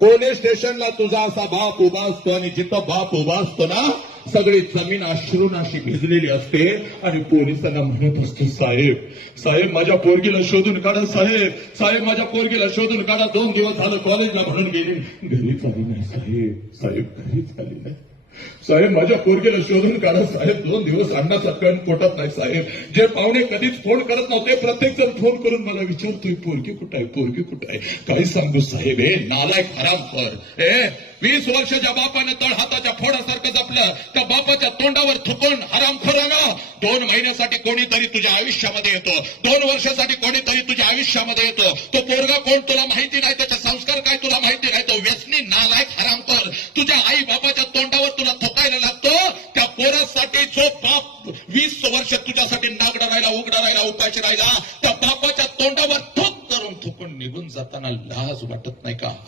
police स्टेशनला तुझा असा बाप उभा असतो आणि जिथं बाप उभा असतो ना सगळी जमीन अश्रूनाशी भिजलेली असते आणि पोलिसांना म्हणत असतो साहेब साहेब माझ्या पोरगीला शोधून काढा साहेब साहेब माझ्या पोरगीला शोधून काढा 2 दिवस झालं कॉलेजला म्हणून गेली घरीच आली नाही साहेब साहेब घरीच आली नाही साहेब माझ्या पोरगीला शोधून काढा साहेब 2 दिवस अन्नाचा कण पोटात नाही साहेब जे पाहुणे कधीच फोन करत नव्हते प्रत्येक जण फोन करून मला विचारतोय पोरगी कुठं आहे पोरगी कुठं आहे काही सांगू साहेब हे नालायक हरामखोर 20 वर्षाच्या बापानं तळ हाताच्या फोडासारखं जपलं त्या बापाच्या तोंडावर थुकून हरामखोरानं 2 महिन्यासाठी कोणीतरी तुझ्या आयुष्यामध्ये येतो 2 वर्षासाठी कोणीतरी तुझ्या आयुष्यामध्ये येतो तो पोरगा कोण तुला माहिती नाही त्याचे संस्कार काय तुला माहिती नाही तो व्यसनी नालायक हरामखोर तुझ्या आई